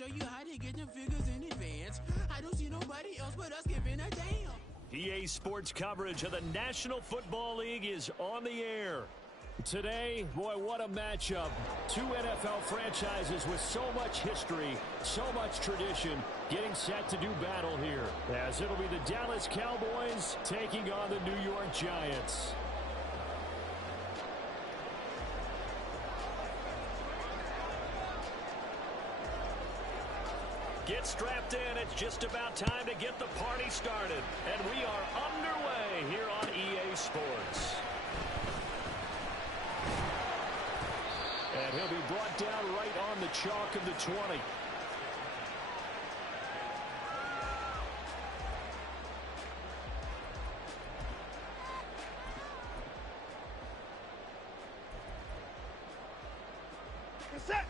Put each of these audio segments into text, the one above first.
show you how to get them figures in advance. I don't see nobody else but us giving a damn. EA Sports coverage of the National Football League is on the air. Today, boy, what a matchup. Two NFL franchises with so much history, so much tradition, getting set to do battle here, as it'll be the Dallas Cowboys taking on the New York Giants. Get strapped in. It's just about time to get the party started. And we are underway here on EA Sports. And he'll be brought down right on the chalk of the 20. Set.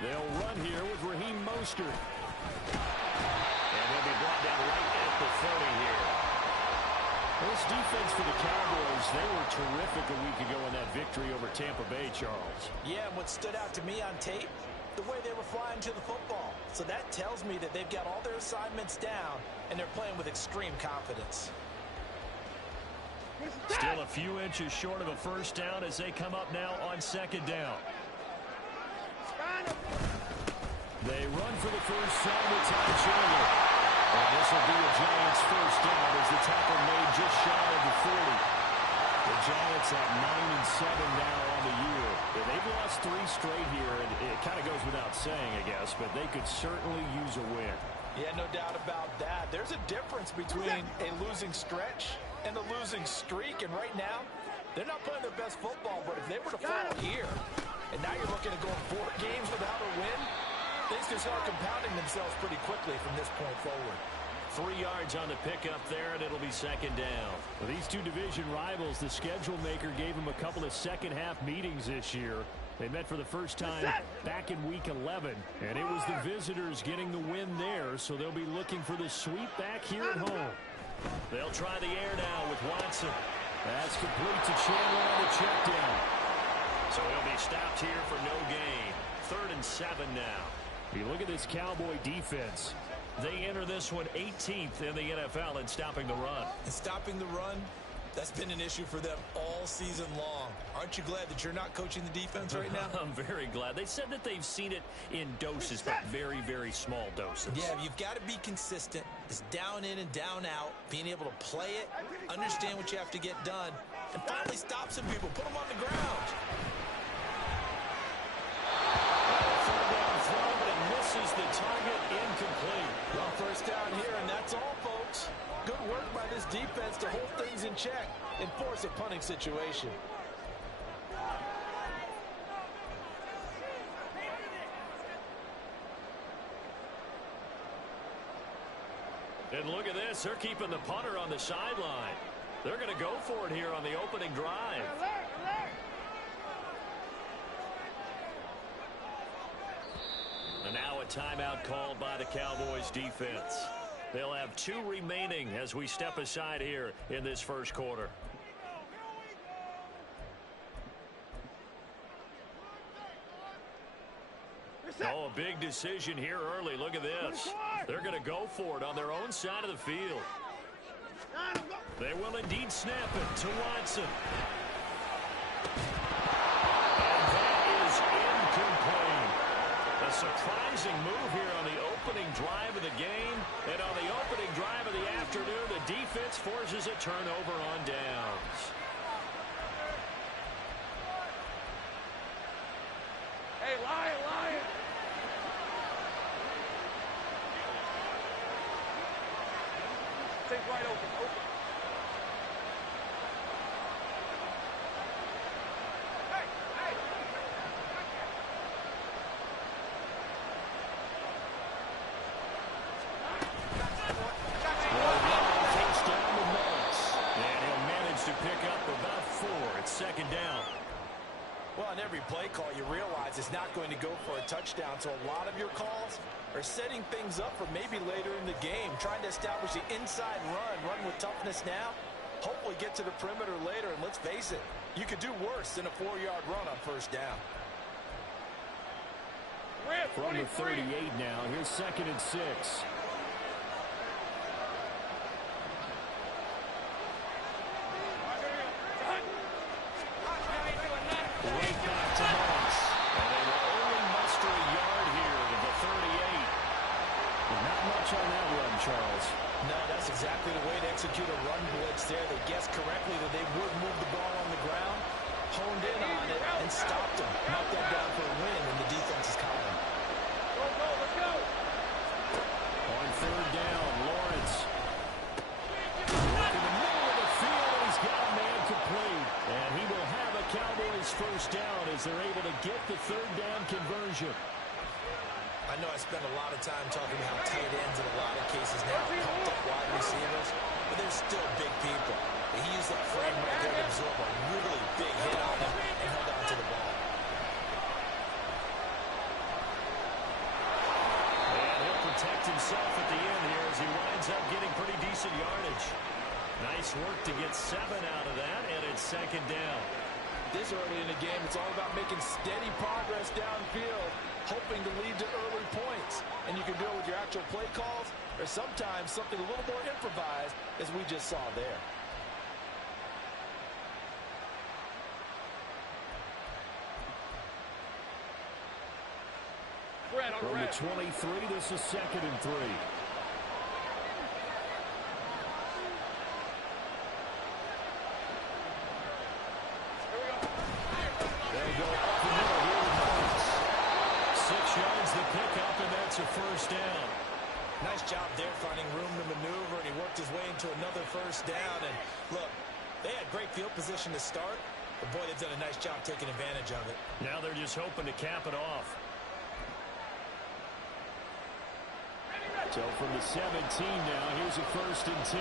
They'll run here with Raheem Mostert. And he'll be brought down right at the 30 here. This defense for the Cowboys, they were terrific a week ago in that victory over Tampa Bay, Charles. Yeah, and what stood out to me on tape, the way they were flying to the football. So that tells me that they've got all their assignments down, and they're playing with extreme confidence. Still a few inches short of a first down as they come up now on second down. They run for the first time with Ty Chandler. And this will be a Giants first down as the tackle made just shy of the 40. The Giants at 9-7 now on the year. They've lost 3 straight here, and it kind of goes without saying, I guess, but they could certainly use a win. Yeah, no doubt about that. There's a difference between a losing stretch and a losing streak, and right now, they're not playing their best football, but if they were to fall here, and now you're looking at going 4 games without a win, things can start compounding themselves pretty quickly from this point forward. 3 yards on the pickup there, and it'll be second down. Well, these two division rivals, the schedule maker gave them a couple of second-half meetings this year. They met for the first time back in Week 11, and it was the visitors getting the win there, so they'll be looking for the sweep back here at home. They'll try the air now with Watson. That's complete to Chandler on the check down. So he'll be stopped here for no gain. 3rd and 7 now. You look at this Cowboy defense. They enter this one 18th in the NFL in stopping the run. And stopping the run, that's been an issue for them all season long. Aren't you glad that you're not coaching the defense right now? I'm very glad. They said that they've seen it in doses, but very, very small doses. Yeah, you've got to be consistent. It's down in and down out, being able to play it, understand what you have to get done, and finally stop some people, put them on the ground. Misses the target, incomplete. Well, first down here, and that's all, folks. Good work by this defense to hold things in check and force a punting situation. And look at this. They're keeping the punter on the sideline. They're going to go for it here on the opening drive. And now a timeout called by the Cowboys defense. They'll have 2 remaining as we step aside here in this first quarter. Oh, a big decision here early. Look at this. They're going to go for it on their own side of the field. They will indeed snap it to Watson. And that is incomplete. A surprising move here on the opening drive of the game. And on the opening drive of the afternoon, the defense forces a turnover on downs. Hey, Lion. Think wide open. Second down. Well, on every play call, you realize it's not going to go for a touchdown. So a lot of your calls are setting things up for maybe later in the game, trying to establish the inside run with toughness now, Hopefully get to the perimeter later, and let's face it, you could do worse than a 4-yard run on first down. From the 38 now, here's 2nd and 6. Right back to Moss. And they will only muster a yard here to the 38. Not much on that run, Charles. No, that's exactly the way to execute a run blitz there. They guessed correctly that they would move the ball on the ground, honed in on it, and stopped them. Knocked that down for a win in the defense's column. Let's go. On 3rd down, Lawrence. Look in the middle of the field, and he's got a man complete. And he will have a Cowboys first down as they're able to get the 3rd down conversion. I know I spend a lot of time talking about how tight ends in a lot of cases now pumped up wide receivers, but they're still big people. And he used that frame right there to absorb a really big hit on them and held on to the ball. And he'll protect himself at the end here as he winds up getting pretty decent yardage. Nice work to get 7 out of that, and it's 2nd down. This early in the game, it's all about making steady progress downfield, hoping to lead to early points. And you can do it with your actual play calls or sometimes something a little more improvised, as we just saw there. From the 23, this is 2nd and 3. A first down. Nice job there finding room to maneuver, and he worked his way into another first down. And look, they had great field position to start, but boy, they've done a nice job taking advantage of it. Now they're just hoping to cap it off. So from the 17 now, here's a 1st and 10.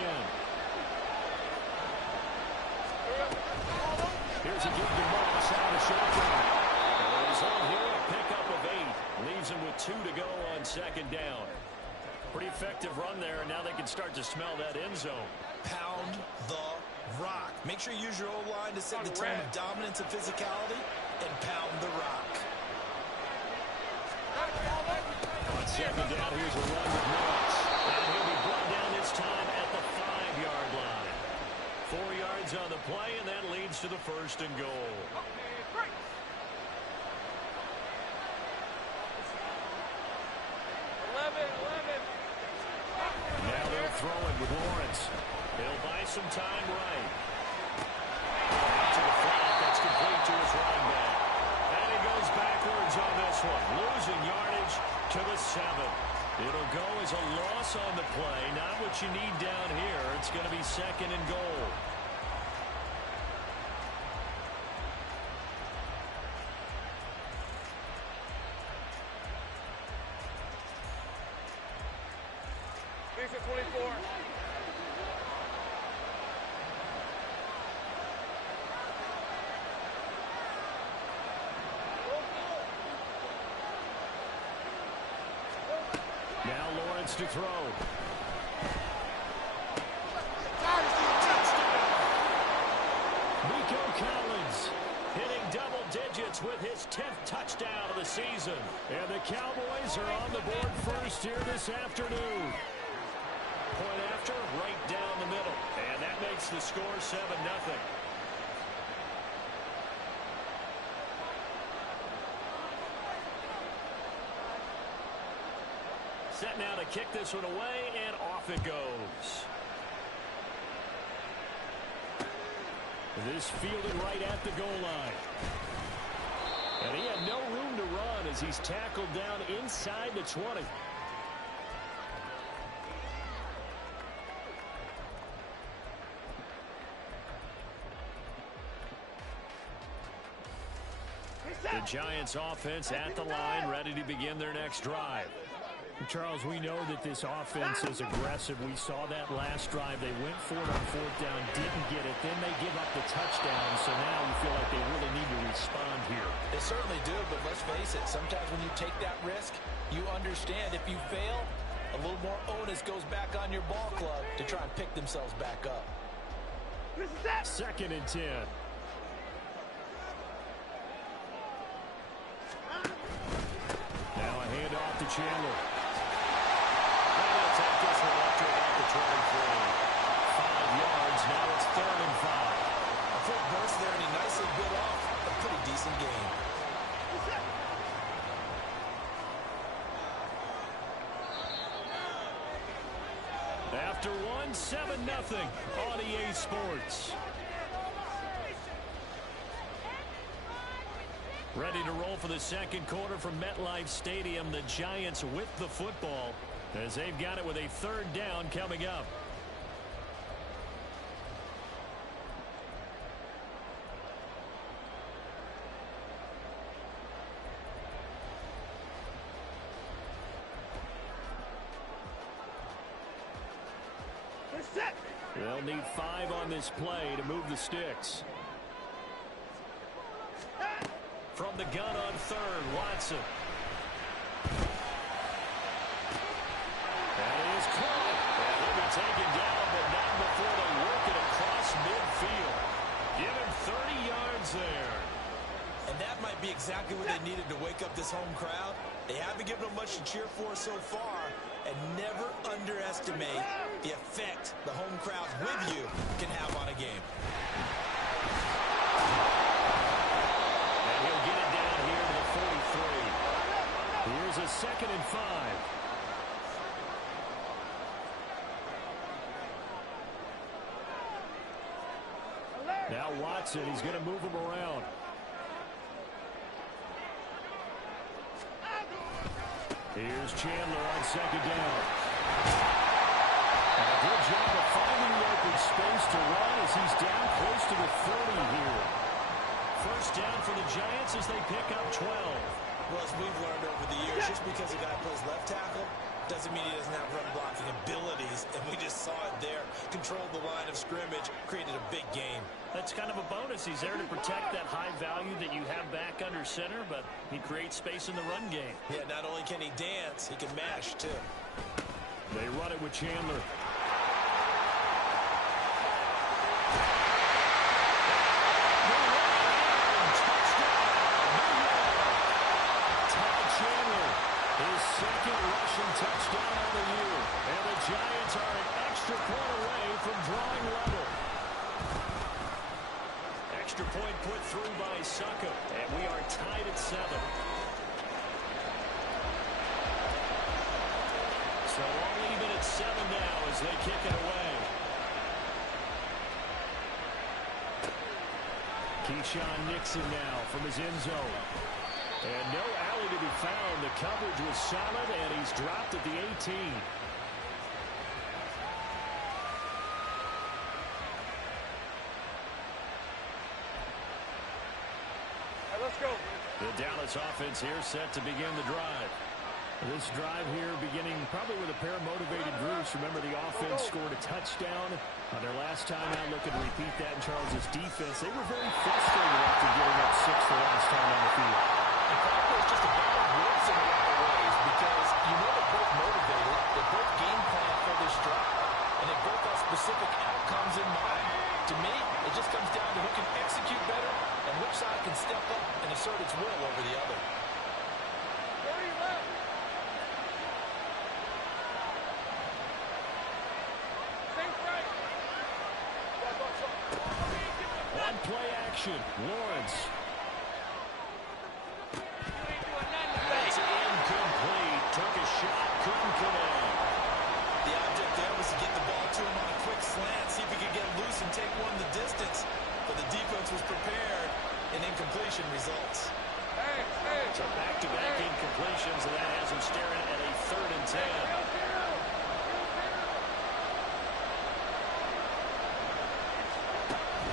Here's a give to Moss out of shotgun. He's on here, a pickup of 8. Leaves him with 2 to go on 2nd down. Pretty effective run there, and now they can start to smell that end zone. Pound the rock. Make sure you use your O-line to set the tone of dominance and physicality, and pound the rock. On 2nd down, here's a run with Moss. And he'll be brought down this time at the 5-yard line. 4 yards on the play, and that leads to the 1st and goal. Now they'll throw it with Lawrence. He'll buy some time right. To the flat, that's complete to his running back. And he goes backwards on this one. Losing yardage to the 7. It'll go as a loss on the play. Not what you need down here. It's going to be 2nd and goal. Bigg at 24. Now Lawrence to throw. Nico Collins hitting double digits with his 10th touchdown of the season. And the Cowboys are on the board first here this afternoon. Point after, right down the middle. And that makes the score 7-0. Set now to kick this one away, and off it goes. This fielded right at the goal line. And he had no room to run as he's tackled down inside the 20. The Giants offense at the line, ready to begin their next drive. Charles, we know that this offense is aggressive. We saw that last drive. They went for it on 4th down, didn't get it. Then they give up the touchdown, so now you feel like they really need to respond here. They certainly do, but let's face it, sometimes when you take that risk, you understand if you fail, a little more onus goes back on your ball club to try and pick themselves back up. 2nd and 10. Now a handoff to Chandler. And he'll take this one up to about the 23. 5 yards. Now it's 3rd and 5. A quick burst there, and he nicely bit off a pretty decent gain. After one, 7-0 on EA Sports. Ready to roll for the 2nd quarter from MetLife Stadium. The Giants with the football as they've got it with a 3rd down coming up. They'll need 5 on this play to move the sticks. From the gun on 3rd, Watson. That is caught. And he'll be taken down, but not before they work it across midfield. Give him 30 yards there. And that might be exactly what they needed to wake up this home crowd. They haven't given them much to cheer for so far, and never underestimate the effect the home crowd with you can have on a game. And he'll get it down here to the 43. Here's a 2nd and 5. Now Watson, he's going to move him around. Here's Chandler on 2nd down. And a good job of finding the open space to run as he's down close to the 30 here. 1st down for the Giants as they pick up 12. Well, as we've learned over the years, just because a guy plays left tackle doesn't mean he doesn't have run blocking abilities, and we just saw it there. Controlled the line of scrimmage, created a big gain. That's kind of a bonus. He's there to protect that high value that you have back under center, but he creates space in the run game. Yeah, not only can he dance, he can mash, too. They run it with Chandler. His 2nd rushing touchdown of the year. And the Giants are an extra point away from drawing level. Extra point put through by Succo. And we are tied at 7. So all even at 7 now as they kick it away. Keyshawn Nixon now from his end zone. And no alley to be found. The coverage was solid, and he's dropped at the 18. Let's go. The Dallas offense here set to begin the drive. This drive here beginning probably with a pair of motivated groups. Remember, the offense scored a touchdown on their last time out. Looking to repeat that in Charles' defense. They were very frustrated after giving up 6 the last time on the field. And probably it's just a battle of wits in a lot of ways because you know they're both motivated. They both game plan for this drive. And they both have specific outcomes in mind. To me, it just comes down to who can execute better and which side can step up and assert its will over the other. 30 left. On play action, Lawrence. That's incomplete. Took a shot, couldn't connect. The object there was to get the ball to him on a quick slant, see if he could get loose and take one the distance. But the defense was prepared, and incompletion results. So back-to-back incompletions, and that has him staring at a 3rd and 10.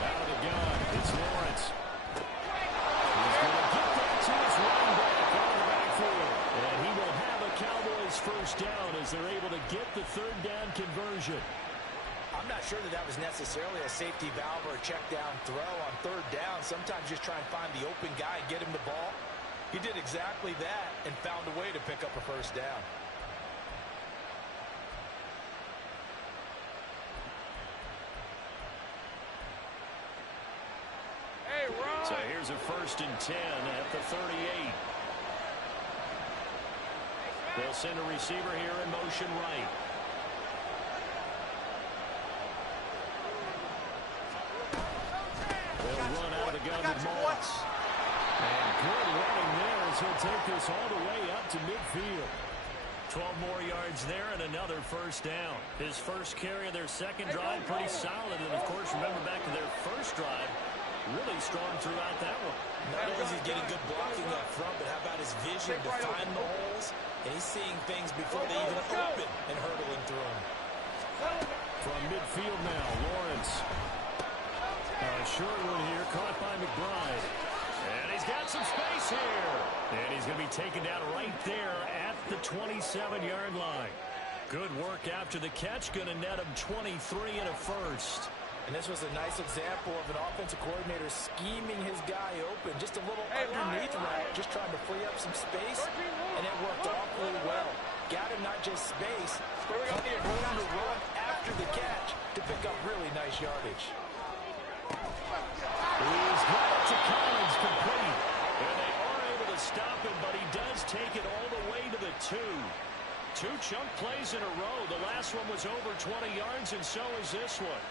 Out of the gun, it's Lawrence. He's going to get that to his running back on the backfield. And he will have a Cowboys 1st down as they're able to get the 3rd down conversion. I'm not sure that was necessarily a safety valve or a check down throw on 3rd down. Sometimes just try and find the open guy and get him the ball. He did exactly that and found a way to pick up a 1st down. So here's a 1st and 10 at the 38. They'll send a receiver here in motion right. They'll run out of the gun with Moss. And good running there as he'll take this all the way up to midfield. 12 more yards there and another 1st down. His first carry of their second drive, pretty solid. And, of course, remember back to their first drive, really strong throughout that one. Not only is he getting good blocking up front, but how about his vision to find the holes? And he's seeing things before they even open and hurdling through them. From midfield now, Lawrence. Short one here, caught by McBride. And he's got some space here. And he's going to be taken down right there at the 27-yard line. Good work after the catch. Going to net him 23 and a first. And this was a nice example of an offensive coordinator scheming his guy open. Just a little underneath route, just trying to free up some space. And it worked awfully well. Got him not just space, but plenty of room to run after the catch to pick up really nice yardage. He's got it to Collins, complete. And they are able to stop him, but he does take it all the way to the 2. 2 chunk plays in a row. The last one was over 20 yards, and so is this one.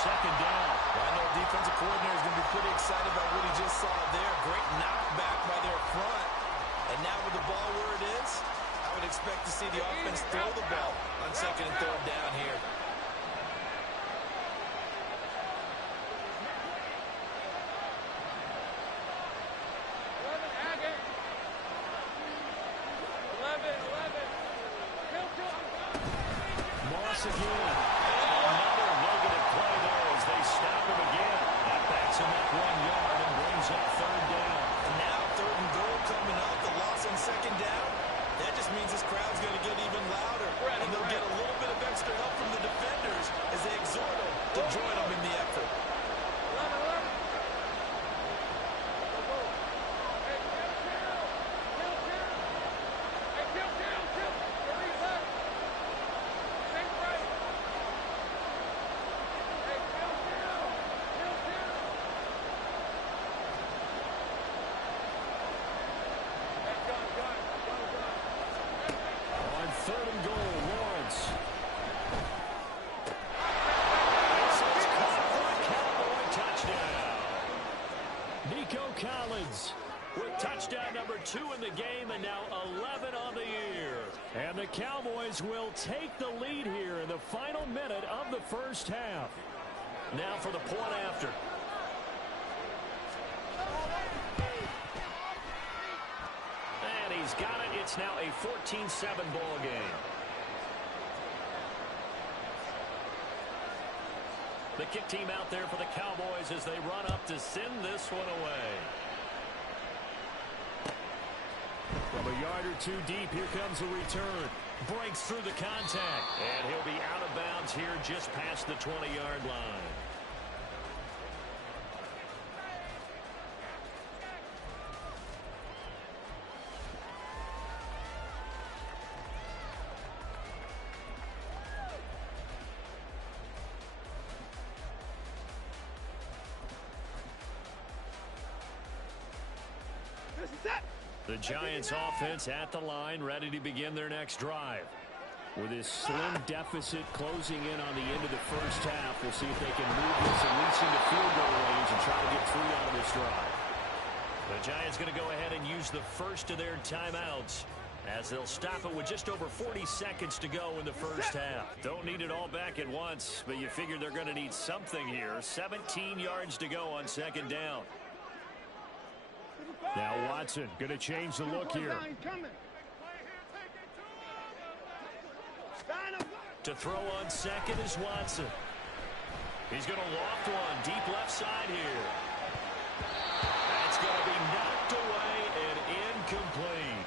Second down. Well, I know defensive coordinator is going to be pretty excited about what he just saw there. Great knockback by their front. And now with the ball where it is, I would expect to see the offense throw the ball on 2nd and 3rd down here. Moss again. Another negative play there as they stop him again. That backs him up 1 yard and brings up 3rd down. And now 3rd and goal coming up. The loss on 2nd down. That just means this crowd's going to get even louder. And they'll get a little bit of extra help from the defenders as they exhort them to join them in the effort. Collins with touchdown number 2 in the game and now 11 on the year. And the Cowboys will take the lead here in the final minute of the first half. Now for the point after. And he's got it. It's now a 14-7 ball game. The kick team out there for the Cowboys as they run up to send this one away. From a yard or 2 deep, here comes the return. Breaks through the contact. And he'll be out of bounds here just past the 20-yard line. The Giants offense at the line, ready to begin their next drive. With this slim deficit closing in on the end of the first half, we'll see if they can move this at least into field goal range and try to get 3 out of this drive. The Giants going to go ahead and use the first of their timeouts as they'll stop it with just over 40 seconds to go in the first half. Don't need it all back at once, but you figure they're going to need something here. 17 yards to go on 2nd down. Now Watson going to change the look here. To throw on 2nd is Watson. He's going to loft one deep left side here. That's going to be knocked away and incomplete.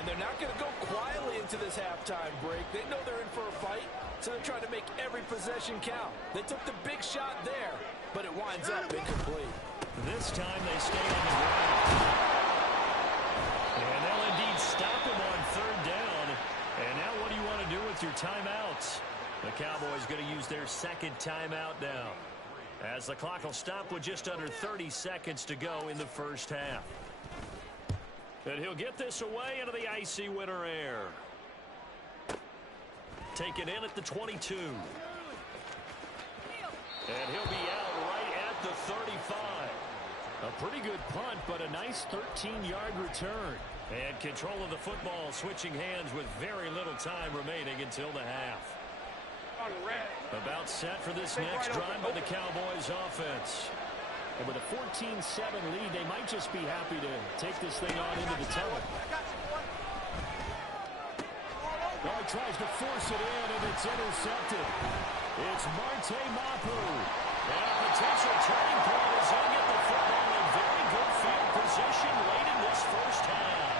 And they're not going to go quietly into this halftime break. They know they're in for a fight, so they're trying to make every possession count. They took the big shot there, but it winds up incomplete. This time they stay on the ground. And they'll indeed stop him on third down. And now what do you want to do with your timeouts? The Cowboys going to use their second timeout now, as the clock will stop with just under 30 seconds to go in the first half. And he'll get this away into the icy winter air. Taken in at the 22. And he'll be out right at the 35. A pretty good punt, but a nice 13-yard return. And control of the football switching hands with very little time remaining until the half. About set for this next drive by the Cowboys offense. And with a 14-7 lead, they might just be happy to take this thing on into the tunnel. Oh, he tries to force it in, and it's intercepted. It's Marte Mapu. And a potential turning point as he'll get the football in very good field position late in this first half.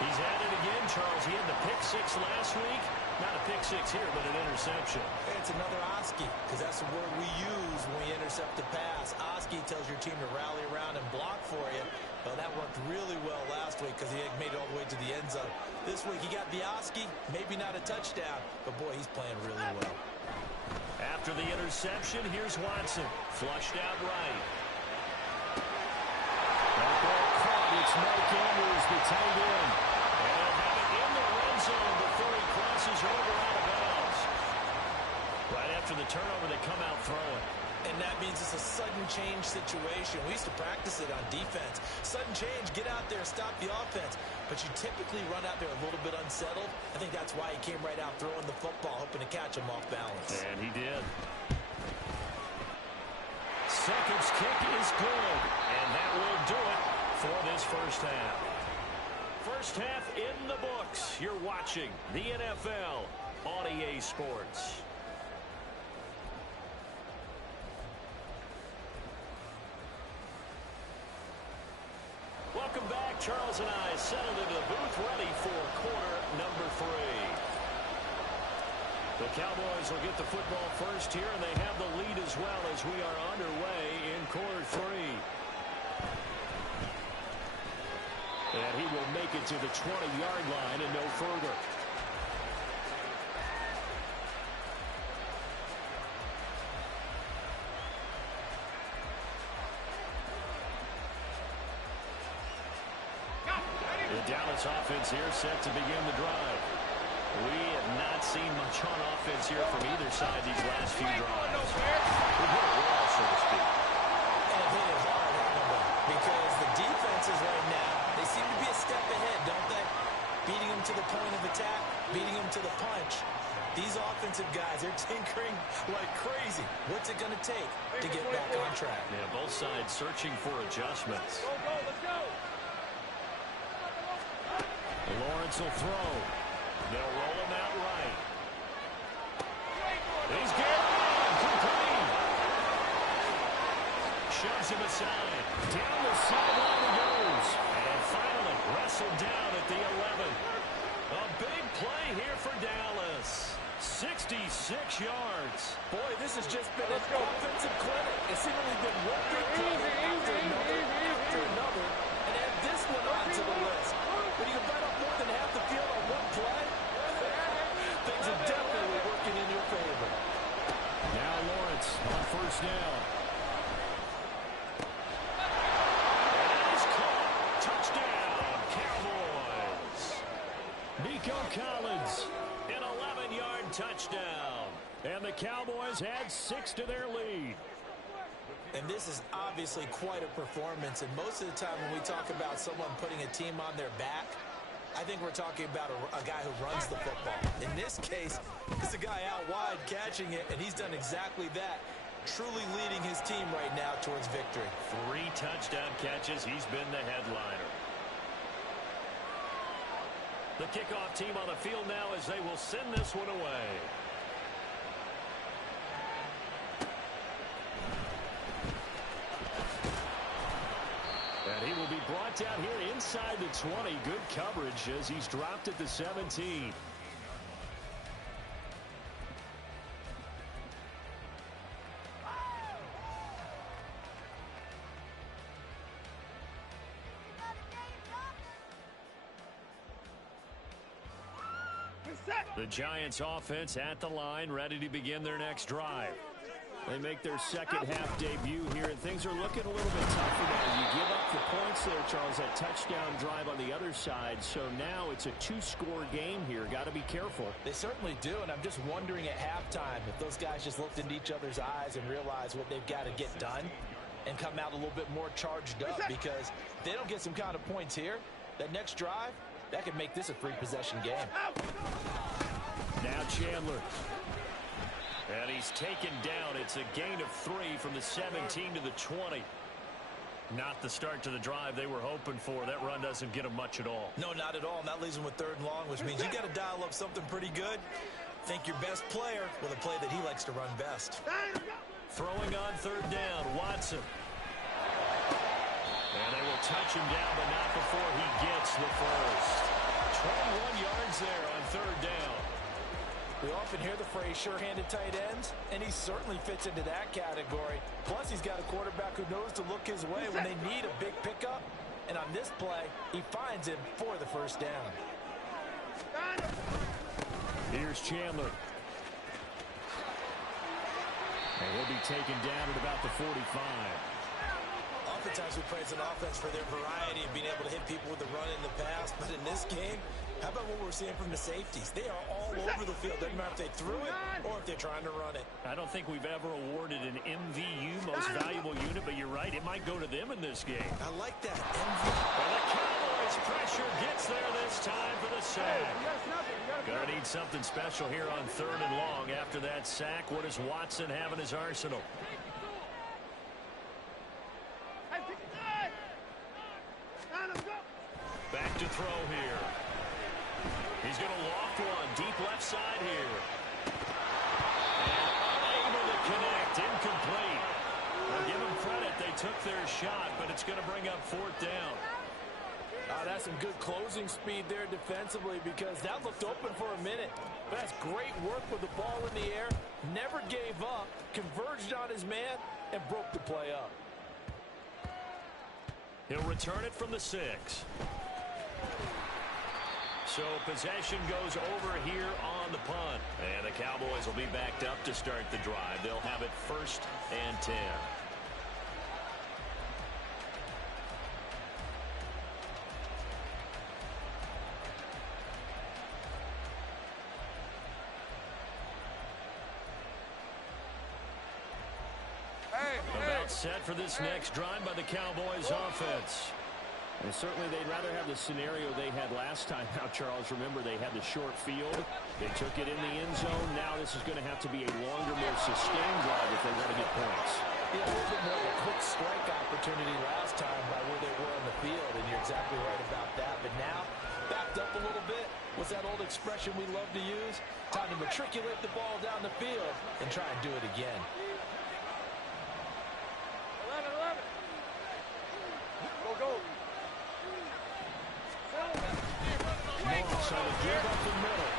He's at it again, Charles. He had the pick six last week. Not a pick six here, but an interception. It's another Oski, because that's the word we use when we intercept the pass. Oski tells your team to rally around and block for you. Well, that worked really well last week because he made it all the way to the end zone. This week he got the Oski, maybe not a touchdown, but boy, he's playing really well. After the interception, here's Watson. Flushed out right. That ball caught. It's Mark Andrews, the tight end. And he'll have it in the red zone before he crosses over out of bounds. Right after the turnover, they come out throwing. And that means it's a sudden change situation. We used to practice it on defense. Sudden change, get out there, stop the offense. But you typically run out there a little bit unsettled. I think that's why he came right out throwing the football, hoping to catch him off balance. And he did. Seconds kick is good. And that will do it for this first half. First half in the books. You're watching the NFL on EA Sports. Welcome back. Charles and I settled into the booth, ready for quarter number 3. The Cowboys will get the football first here, and they have the lead as well as we are underway in quarter 3. And he will make it to the 20-yard line and no further. The Dallas offense here set to begin the drive. We have not seen much on offense here from either side these last few drives. We've hit a wall, so to speak. And hit it hard, haven't we? Because the defenses right now, they seem to be a step ahead, don't they? Beating them to the point of attack, beating them to the punch. These offensive guys, they're tinkering like crazy. What's it going to take to get back on track? Yeah, both sides searching for adjustments. Let's go. Lawrence will throw. They'll roll him out right. He's getting complete. Shoves him aside. Down the sideline he goes. And finally wrestled down at the 11. A big play here for Dallas. 66 yards. Boy, this has just been an offensive clinic. It's seemingly been one big play after another, and add this one onto the list. When you can bite off more than half the field on one play, things are definitely working in your favor. Now Lawrence on first down. And he's caught. Touchdown, Cowboys. Nico Collins, an 11-yard touchdown. And the Cowboys add 6 to their lead. And this is obviously quite a performance. And most of the time when we talk about someone putting a team on their back, I think we're talking about a guy who runs the football. In this case, it's a guy out wide catching it, and he's done exactly that, truly leading his team right now towards victory. 3 touchdown catches. He's been the headliner. The kickoff team on the field now as they will send this one away. first down here inside the 20. Good coverage as he's dropped at the 17. The Giants offense at the line, ready to begin their next drive. They make their second half debut here, and things are looking a little bit tougher now. You give up the points there, Charles, that touchdown drive on the other side. So now it's a two-score game here. Got to be careful. They certainly do, and I'm just wondering at halftime if those guys just looked into each other's eyes and realized what they've got to get done and come out a little bit more charged up, because if they don't get some kind of points here, that next drive, that could make this a free possession game. Now Chandler. And he's taken down. It's a gain of 3 from the 17 to the 20. Not the start to the drive they were hoping for. That run doesn't get them much at all. No, not at all. And that leaves them with 3rd and long, which means you got to dial up something pretty good. Think your best player with a play that he likes to run best. Throwing on 3rd down, Watson. And they will touch him down, but not before he gets the first. 21 yards there on 3rd down. We often hear the phrase sure-handed tight ends, and he certainly fits into that category. Plus, he's got a quarterback who knows to look his way when they need a big pickup. And on this play, he finds him for the first down. Here's Chandler. And he'll be taken down at about the 45. Oftentimes we praise an offense for their variety of being able to hit people with the run in the pass. But in this game, how about what we're seeing from the safeties? They are all over the field. Doesn't matter if they threw it or if they're trying to run it. I don't think we've ever awarded an MVU, most valuable unit, but you're right. It might go to them in this game. I like that. MVU. Well, the Cowboys pressure gets there this time for the sack. Gonna need something special here on 3rd and long. After that sack, what does Watson have in his arsenal? Back to throw here. He's going to loft one. Deep left side here. And unable to connect. Incomplete. Well, give them credit. They took their shot, but it's going to bring up 4th down. That's some good closing speed there defensively, because that looked open for a minute. But that's great work with the ball in the air. Never gave up. Converged on his man and broke the play up. He'll return it from the 6. So possession goes over here on the punt. And the Cowboys will be backed up to start the drive. They'll have it 1st and 10. About set for this next drive by the Cowboys offense. And certainly they'd rather have the scenario they had last time. Now, Charles, remember they had the short field. They took it in the end zone. Now this is going to have to be a longer, more sustained drive if they want to get points. Yeah, a little bit more of a quick strike opportunity last time by where they were on the field, and you're exactly right about that. But now, backed up a little bit. What's that old expression we love to use? Time to matriculate the ball down the field and try and do it again. 11. Go. So to give up the middle.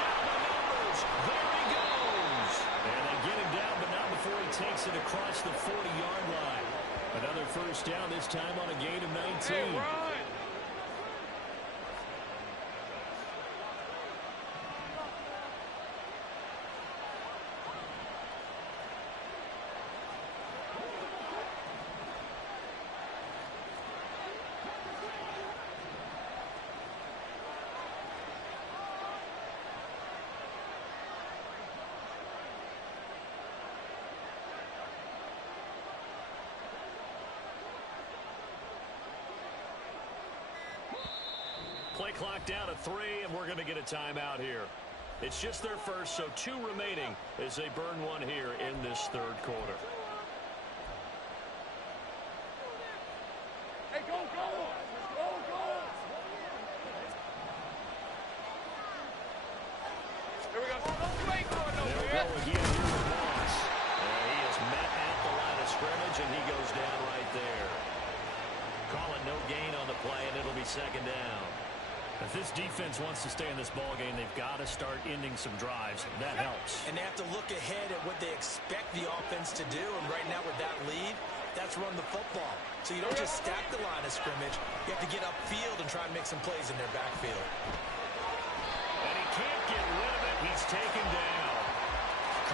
Down the numbers. There he goes. And they get him down, but not before he takes it across the 40-yard line. Another first down, this time on a gain of 19. Hey, run. Play clock down to 3, and we're going to get a timeout here. It's just their first, so 2 remaining as they burn one here in this 3rd quarter. Hey, go. Here we go. They'll go again here with Moss. He is met at the line of scrimmage, and he goes down right there. play, and it'll be second down. If this defense wants to stay in this ballgame, they've got to start ending some drives. That helps. And they have to look ahead at what they expect the offense to do. And right now with that lead, that's run the football. So you don't just stack the line of scrimmage. You have to get upfield and try and make some plays in their backfield. And he can't get rid of it. He's taken down.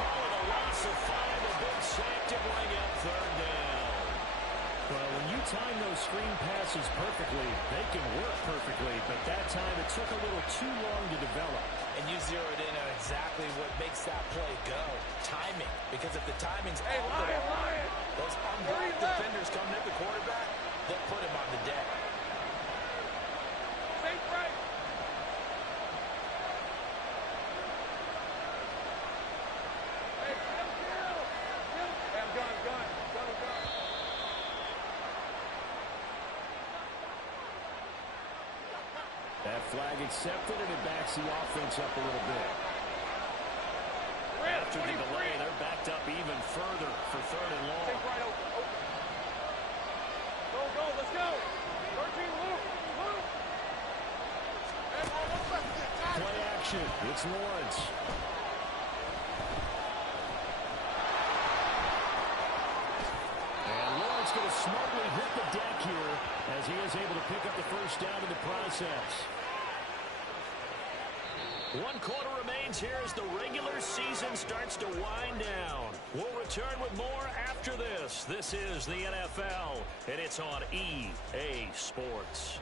Call it a loss of 5. A big sack to bring up third down. Well, when you time those screen passes perfectly, they can work perfectly. But that time, it took a little too long to develop. And you zeroed in on exactly what makes that play go. Timing. Because if the timing's off, those unblocked defenders coming at the quarterback, they'll put him on the deck. Safe right. Hey, kill. Hey, I'm gun. That flag accepted, and it backs the offense up a little bit. After the delay, they're backed up even further for third and long. Take right open. Go, let's go. 13, Luke. Play action. It's Lawrence. And Lawrence going to smartly hit the deck here as he is able to pick up the first down in the process. 1 quarter remains here as the regular season starts to wind down. We'll return with more after this. This is the NFL, and it's on EA Sports.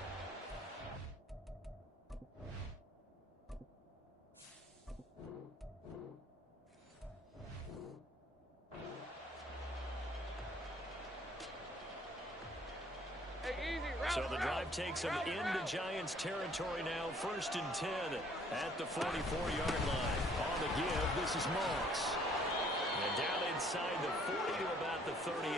So the drive takes them into Giants territory now. 1st and 10 at the 44-yard line. On the give, this is Moss. And down inside the 40 to about the 38.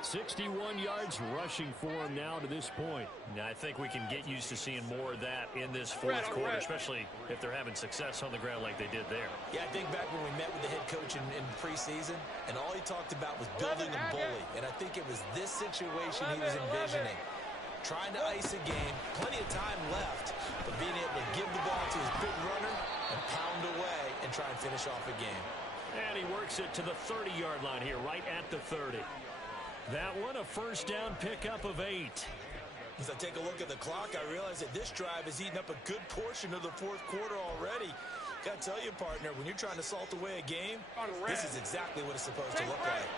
61 yards rushing for him now to this point. Now, I think we can get used to seeing more of that in this 4th quarter, especially if they're having success on the ground like they did there. Yeah, I think back when we met with the head coach in preseason, and all he talked about was building a bully. And I think it was this situation he was envisioning. Trying to ice a game, plenty of time left, but being able to give the ball to his big runner and pound away and try and finish off a game. And he works it to the 30-yard line here, right at the 30. That one, a first down pickup of 8. As I take a look at the clock, I realize that this drive has eaten up a good portion of the 4th quarter already. Got to tell you, partner, when you're trying to salt away a game, this is exactly what it's supposed to look like.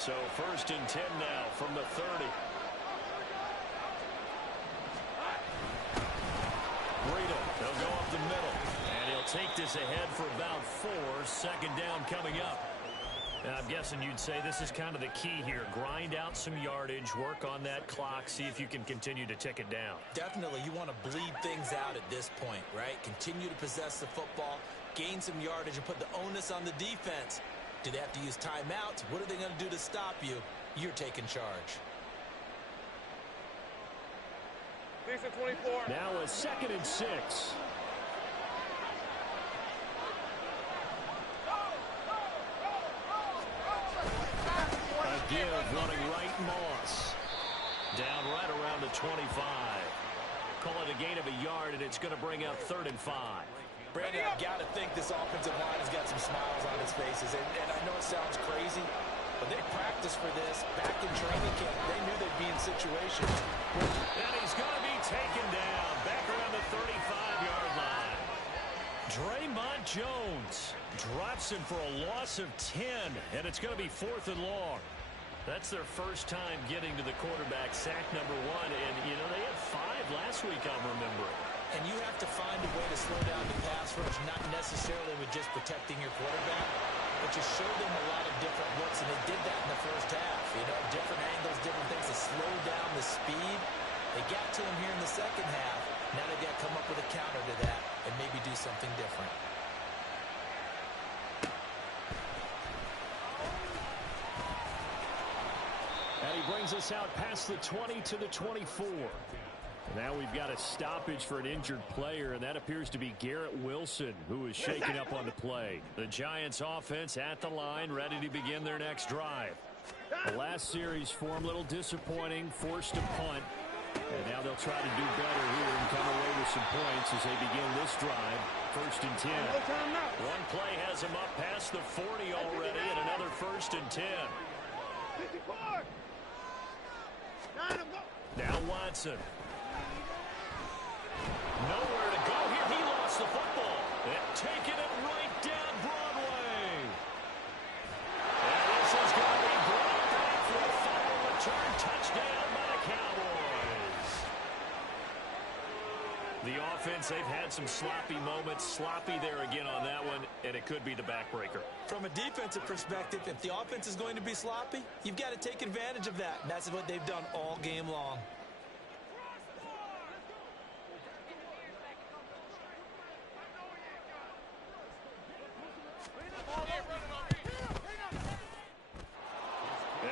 So 1st and 10 now from the 30. Breida, they'll go up the middle. And he'll take this ahead for about 4. 2nd down coming up. And I'm guessing you'd say this is kind of the key here. Grind out some yardage, work on that clock, see if you can continue to tick it down. Definitely, you want to bleed things out at this point, right? Continue to possess the football, gain some yardage, and put the onus on the defense. Do they have to use timeouts? What are they going to do to stop you? You're taking charge. 24. Now a 2nd and 6. Give running right, Moss. Down right around the 25. Call it a gain of a yard, and it's going to bring up 3rd and 5. Brandon, I've got to think this offensive line has got some smiles on its faces. And I know it sounds crazy, but they practiced for this back in training camp. They knew they'd be in situations. And he's going to be taken down back around the 35-yard line. Draymond Jones drops him for a loss of 10, and it's going to be 4th and long. That's their first time getting to the quarterback, sack number 1. And, you know, they had 5 last week, I'm remembering. And you have to find a way to slow down the pass rush, not necessarily with just protecting your quarterback, but you show them a lot of different looks, and they did that in the first half. You know, different angles, different things to slow down the speed. They got to him here in the second half. Now they've got to come up with a counter to that and maybe do something different. And he brings us out past the 20 to the 24. Now we've got a stoppage for an injured player, and that appears to be Garrett Wilson, who is shaken up on the play. The Giants offense at the line, ready to begin their next drive. The last series for him, a little disappointing, forced to punt. And now they'll try to do better here and come away with some points as they begin this drive. 1st and 10. One play has them up past the 40 already, and another 1st and 10. Now Watson. Nowhere to go here. He lost the football. And taking it right down Broadway. And this is going to be brought back for a final return touchdown by the Cowboys. The offense, they've had some sloppy moments. Sloppy there again on that one, and it could be the backbreaker. From a defensive perspective, if the offense is going to be sloppy, you've got to take advantage of that. And that's what they've done all game long.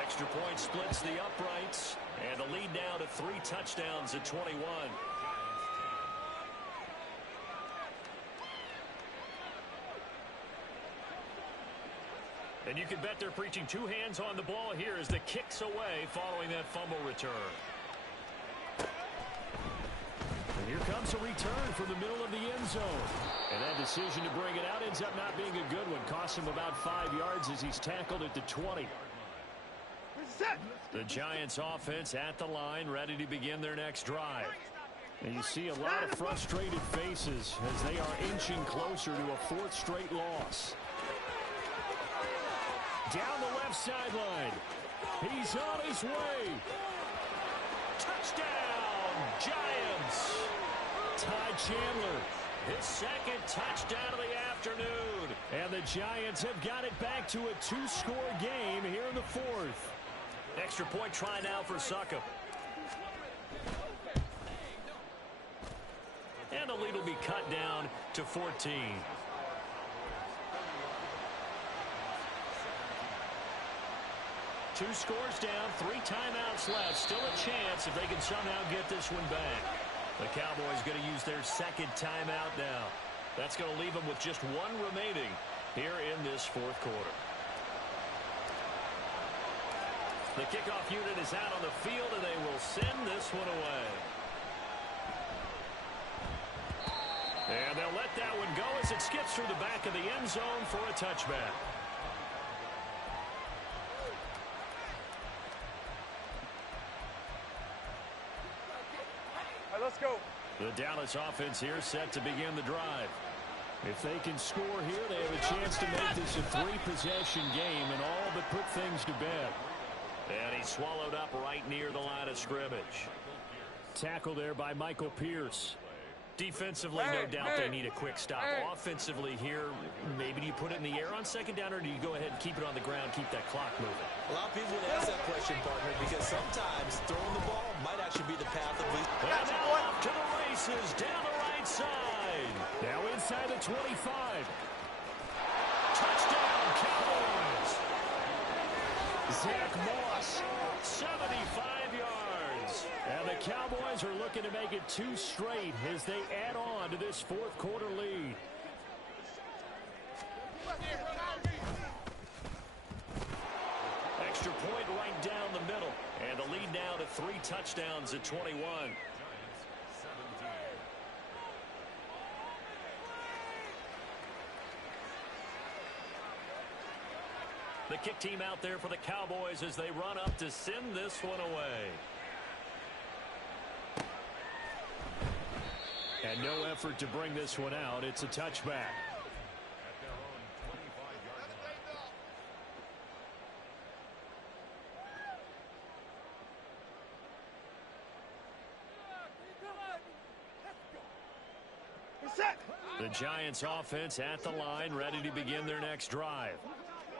Extra point splits the uprights, and the lead now to 3 touchdowns at 21. And you can bet they're preaching 2 hands on the ball here as the kick's away following that fumble return. And here comes a return from the middle of the end zone. And that decision to bring it out ends up not being a good one. Costs him about 5 yards as he's tackled at the 20. The Giants offense at the line, ready to begin their next drive. And you see a lot of frustrated faces as they are inching closer to a 4th straight loss. Down the left sideline. He's on his way. Touchdown, Giants! Ty Chandler. His 2nd touchdown of the afternoon. And the Giants have got it back to a 2-score game here in the 4th. Extra point try now for Suckup. And the lead will be cut down to 14. Two scores down, 3 timeouts left. Still a chance if they can somehow get this one back. The Cowboys going to use their 2nd timeout now. That's going to leave them with just 1 remaining here in this 4th quarter. The kickoff unit is out on the field, and they will send this one away. And they'll let that one go as it skips through the back of the end zone for a touchback. Let's go. The Dallas offense here set to begin the drive. If they can score here, they have a chance to make this a 3-possession game and all but put things to bed. And he's swallowed up right near the line of scrimmage. Tackle there by Michael Pierce. Defensively, no doubt they need a quick stop. Offensively here, maybe do you put it in the air on 2nd down, or do you go ahead and keep it on the ground, keep that clock moving? A lot of people would ask that question, partner, because sometimes throwing the ball might actually be the path of least. And now off to the races, down the right side. Now inside the 25. Touchdown, Cowboys. Zach Moss. 75 yards. And the Cowboys are looking to make it 2 straight as they add on to this 4th quarter lead. Extra point right down the middle. And the lead now to 3 touchdowns at 21. The kick team out there for the Cowboys as they run up to send this one away. And no effort to bring this one out. It's a touchback. The Giants offense at the line, ready to begin their next drive.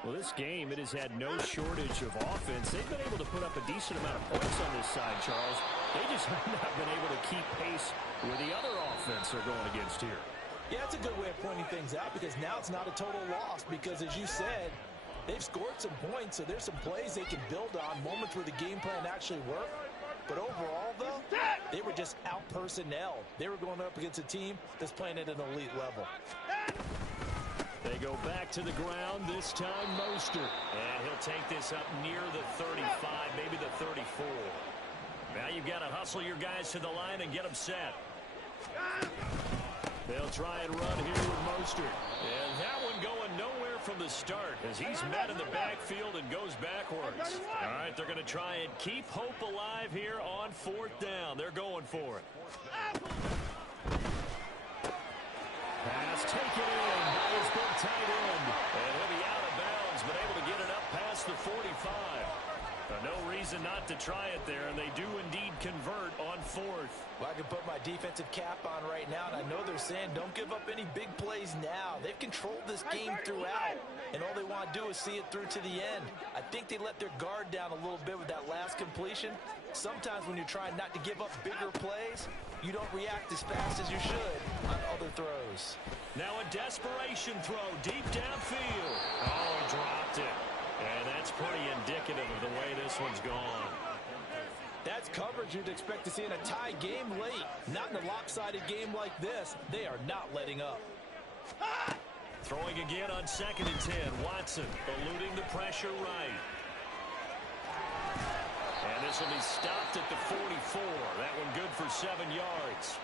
Well, this game, it has had no shortage of offense. They've been able to put up a decent amount of points on this side, Charles. They just have not been able to keep pace with the other offense they're going against here. Yeah, it's a good way of pointing things out because now it's not a total loss because, as you said, they've scored some points, so there's some plays they can build on, moments where the game plan actually worked. But overall, though, they were just out personnel. They were going up against a team that's playing at an elite level. They go back to the ground, this time Mostert. And he'll take this up near the 35, maybe the 34. Now you've got to hustle your guys to the line and get them set. They'll try and run here with Mostert. And that one going nowhere from the start as he's met in the backfield and goes backwards. All right, they're going to try and keep hope alive here on 4th down. They're going for it. Pass taken in by his big tight end. And he'll be out of bounds, but able to get it up past the 45. No reason not to try it there, and they do indeed convert on 4th. Well, I can put my defensive cap on right now, and I know they're saying don't give up any big plays now. They've controlled this game throughout, and all they want to do is see it through to the end. I think they let their guard down a little bit with that last completion. Sometimes when you're trying not to give up bigger plays, you don't react as fast as you should on other throws. Now a desperation throw deep downfield. Oh, he dropped it. And that's pretty indicative of the way this one's gone. That's coverage you'd expect to see in a tie game late. Not in a lopsided game like this. They are not letting up. Throwing again on 2nd and 10. Watson eluding the pressure right. And this will be stopped at the 44. That one good for 7 yards.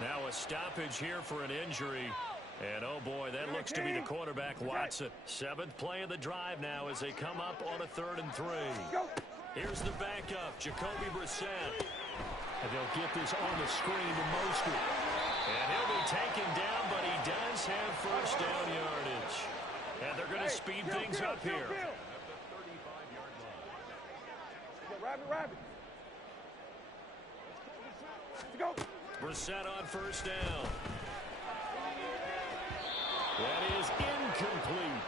Now a stoppage here for an injury. And, oh, boy, that looks to be the quarterback, Watson. 7th play of the drive now as they come up on a 3rd and 3. Here's the backup, Jacoby Brissett. And they'll get this on the screen to Mostert. And he'll be taken down, but he does have first down yardage. And they're going to speed things up here. Rabbit. Let's go. Brissett on first down. That is incomplete.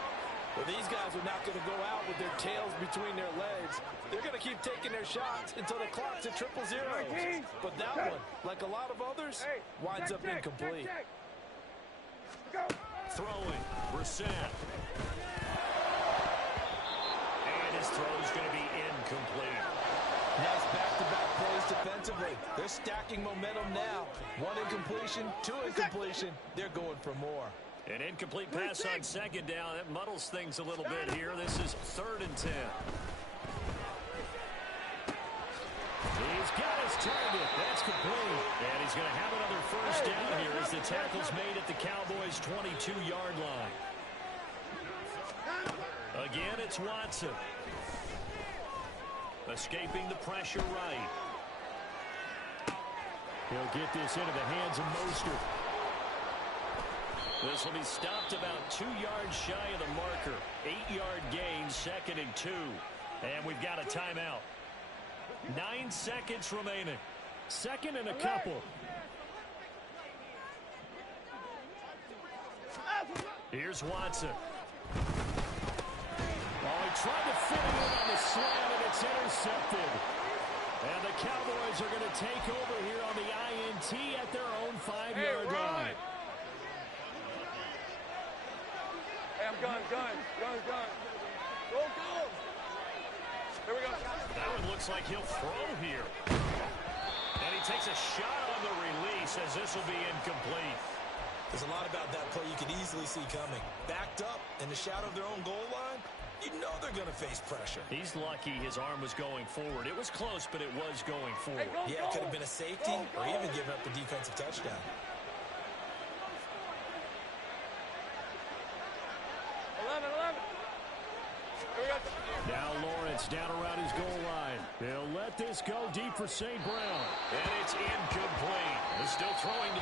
Well, these guys are not going to go out with their tails between their legs. They're going to keep taking their shots until the clock's at 0-0. But that one, like a lot of others, winds up incomplete. Throwing, Brissett. And his throw's going to be incomplete. Nice back-to-back plays defensively. They're stacking momentum now. 1 incompletion, 2 incompletion. They're going for more. An incomplete pass on 2nd down. That muddles things a little bit here. This is 3rd and 10. He's got his target. That's complete. And he's going to have another first down here as the tackle's made at the Cowboys' 22-yard line. Again, it's Watson. Escaping the pressure right. He'll get this into the hands of Mostert. This will be stopped about 2 yards shy of the marker. 8-yard gain, 2nd and 2. And we've got a timeout. 9 seconds remaining. 2nd and a couple. Here's Watson. Oh, he tried to fit it in on the slant, and it's intercepted. And the Cowboys are going to take over here on the INT at their own 5-yard line. Hey, I'm gun. Go. Here we go. That one looks like he'll throw here. And he takes a shot on the release as this will be incomplete. There's a lot about that play you could easily see coming. Backed up in the shadow of their own goal line, you know they're going to face pressure. He's lucky his arm was going forward. It was close, but it was going forward. Yeah, it could have been a safety or even given up the defensive touchdown. 11. Now Lawrence down around his goal line. They'll let this go deep for St. Brown. And it's incomplete. Still throwing